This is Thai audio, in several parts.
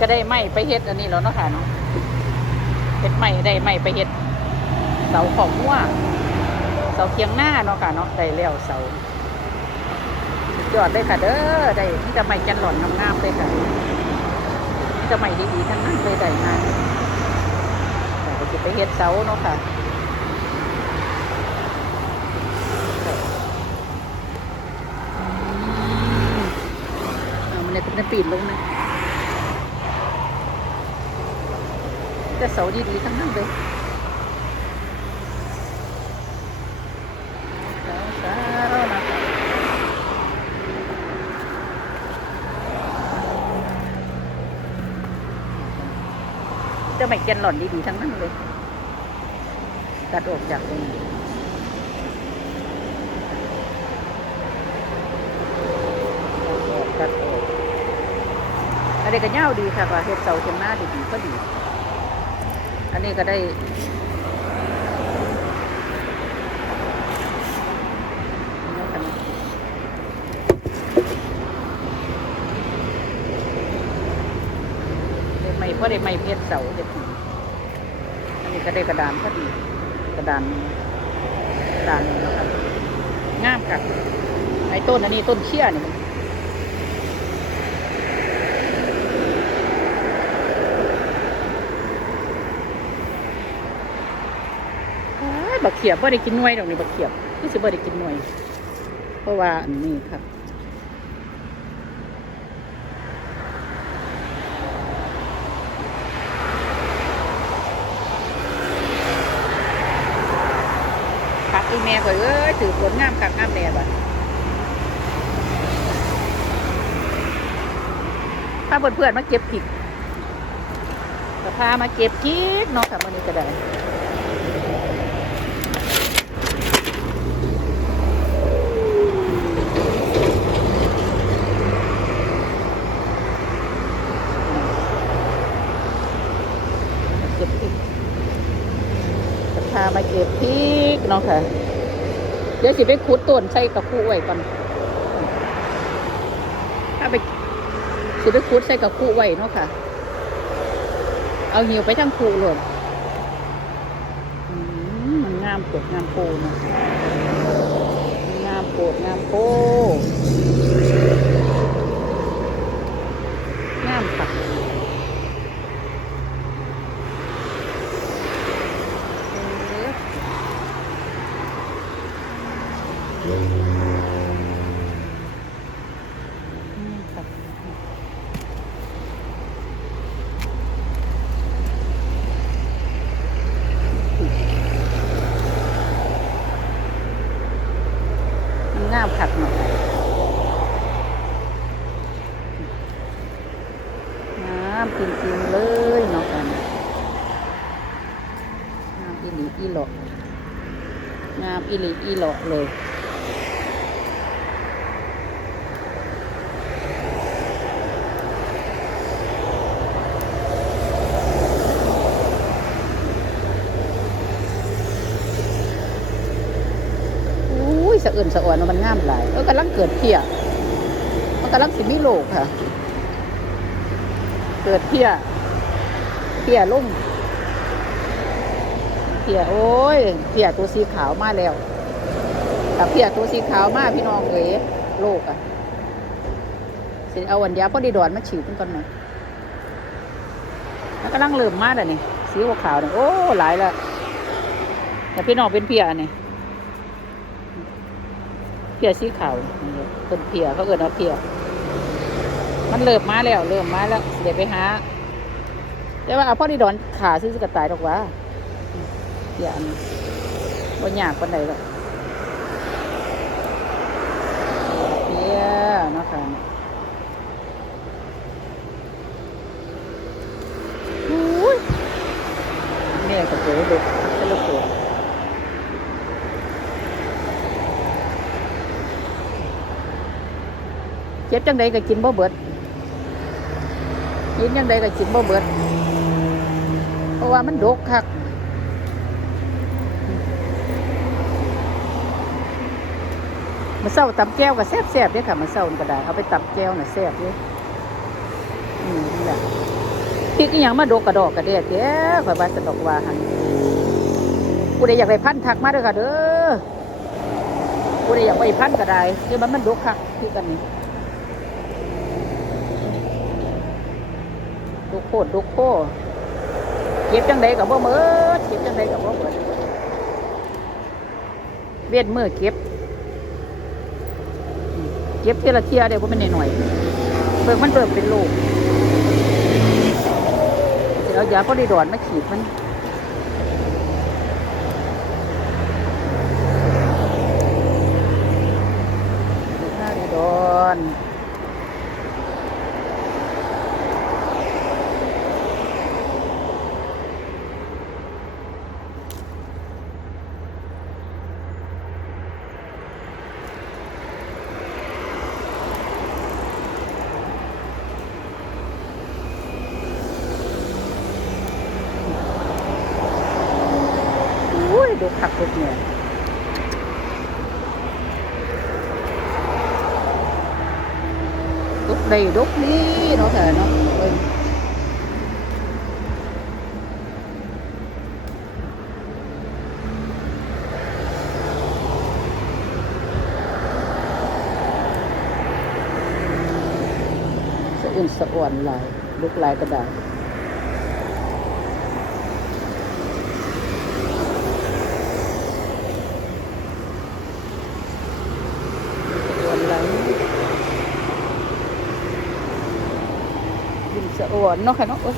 ก็ได้ไม้ไปเฮ็ดอันนี้แล้วเนาะค่ะเนาะเฮ็ดไม้ได้ไม้ไปเฮ็ดเสาของหัวเสาเคียงหน้าเนาะค่ะเนาะได้แล้วเสาสุดยอดเลยค่ะเด้อได้ที่จะไม้แกนหล่อนงามๆเลยค่ะมีจะไม้ดีๆทั้งนั้นเลยได้มาแต่ก็จะไปเฮ็ดเสาเนาะค่ะมันเลยเป็นปีนลงนะ แต่เสาดีๆทั้งนั้นเลยเสาๆนะจะไม่แกนหล่อนดีๆทั้งนั้นเลยตัดออกจากตรงนี้ตัดออกอะไรก็เง่าดีค่ะว่าเฮ็ดเสาเทียมหน้าดีๆก็ดี อันนี้ก็ได้ได้ ไม่เพราะได้ไม่เพชรเสาเด็ดอันนี้ก็ได้กระดานพอดี กระดานกระดานนี่แล้วครับงามค่ะไอ้ต้นอันนี้ต้นเชี่ยนี่มันอ้าย บักเขียบบ่ได้กินหน่วยดอกนี่บักเขียบนี่สิบ่ได้กินหน่วย เพราะว่าอันนี้ครับคักอีแม่ข่อยเอ้ยถือผลงามคักงามแน่บัดถ้าเพื่อนๆมาเก็บผิกก็พามาเก็บพริกเนาะค่ะวันนี้ก็ได้มาเก็บพริกะมาเก็บพริกเนาะค่ะ เดี๋ยวสิไปขุดต้นใส่กระคู่ไว้ก่อน ถ้าไปสิไปขุดใส่กระคู่ไว้เนาะค่ะ เอาหิวไปทั้งคู่เลยมันงามปวดงามโพเนาะงามปวดงามโพงามค่ะ เอ๊ะอืมครับมันงามขัดหน่อยงาม จริงๆเลยเนาะกันงามอีหลีอีหลอกงามอีหลีอีหลอกเลยอุ้ยสะอื่นสะอ่อนว่ามันงามหลายเออกำลังเกิดเพียมันกำลังสิมีโลกค่ะ เกิดเพียเพียลุ่มเพียโอ้ยเพียตัวสีขาวมาแล้วแต่เพียตัวสีขาวมาพี่น้องเอ๋ยโลกอะสิเอาวันยาพอดีดอนมาฉีดมันก่อนหน่อยแล้วกำลังเริ่มมาแล้วนี่สีขาวเนี่ยโอ้หลายแล้วแต่พี่น้องเป็นเพียนี่เพียสีขาวเป็นเพียเขาเอินว่าเพีย มันเริ่มมาแล้วเริ่มมาแล้ว เดี๋ยวไปหาแต่ว่าเอาพ่อดีดอนขาซื้อกระต่ายดอกว่าเพียวอันนี้บ่ยากปานใดหรอกเพียเนาะค่ะอุ้ยแม่กระโปรงเด็กกระโปรงเจ็บจังใดก็กินบ่เบิด กินจังใดก็กินบ่เบิด เพราะว่ามันดกคักมาเศร้าตำแก้วก็แซ่บๆเด้อค่ะมาเศร้านี่ก็ได้ เอาไปตำแก้วน่ะแซ่บเด้ออืมนี่แหละพริกอีหยังมาดกกระดอกกระเดียแท้ข่อยว่าสะดอกว่าหันผู้ใดอยากได้พันธุ์ทักมาเด้อค่ะเด้อผู้ใดอยากได้พันธ์ก็ได้คือมันมันดกคักคือกันนี่ กโคตรดกโคเก็บจังไดกับบ่เมิดเก็บจังไดกับบ่เมิดเวียนมือเก็บ เก็บเทละเทียเดี๋ยวมันหน่อยเบิ่งมันเบิ่มเป็นโลกเดี๋ยวยาพอดีดอนมาขีดมันดีดอน ดูขักด็ดเนี่ยดุก đầy ดุกนี้เนาะค่ะเนาะเบิ่งสะอุ่นสะอ่อนหลายลุกหลายกระดาษ อ่อนหลัง ดินสะอ่อนเนาะค่ะเนาะโอ๊ย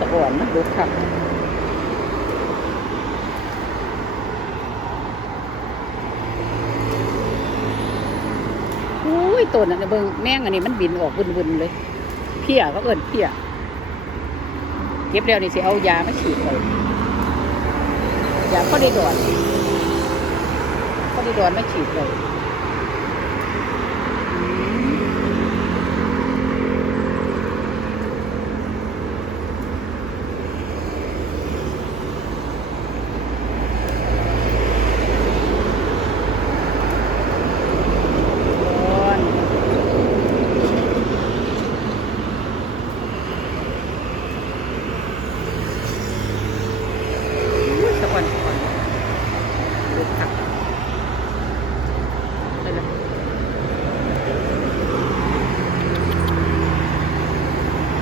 สะอ่อนมันดูคักอุ้ ยตัวนั้นน่ะเบิ่งแมงอันนี้มันบินออกวุ่นๆเลย เพี้ยก็เอิ้นเพี้ยเก็บแล้วนี่สิเอายามาฉีดเลยยาพอดีดอนพอดีดอนมาฉีดเลย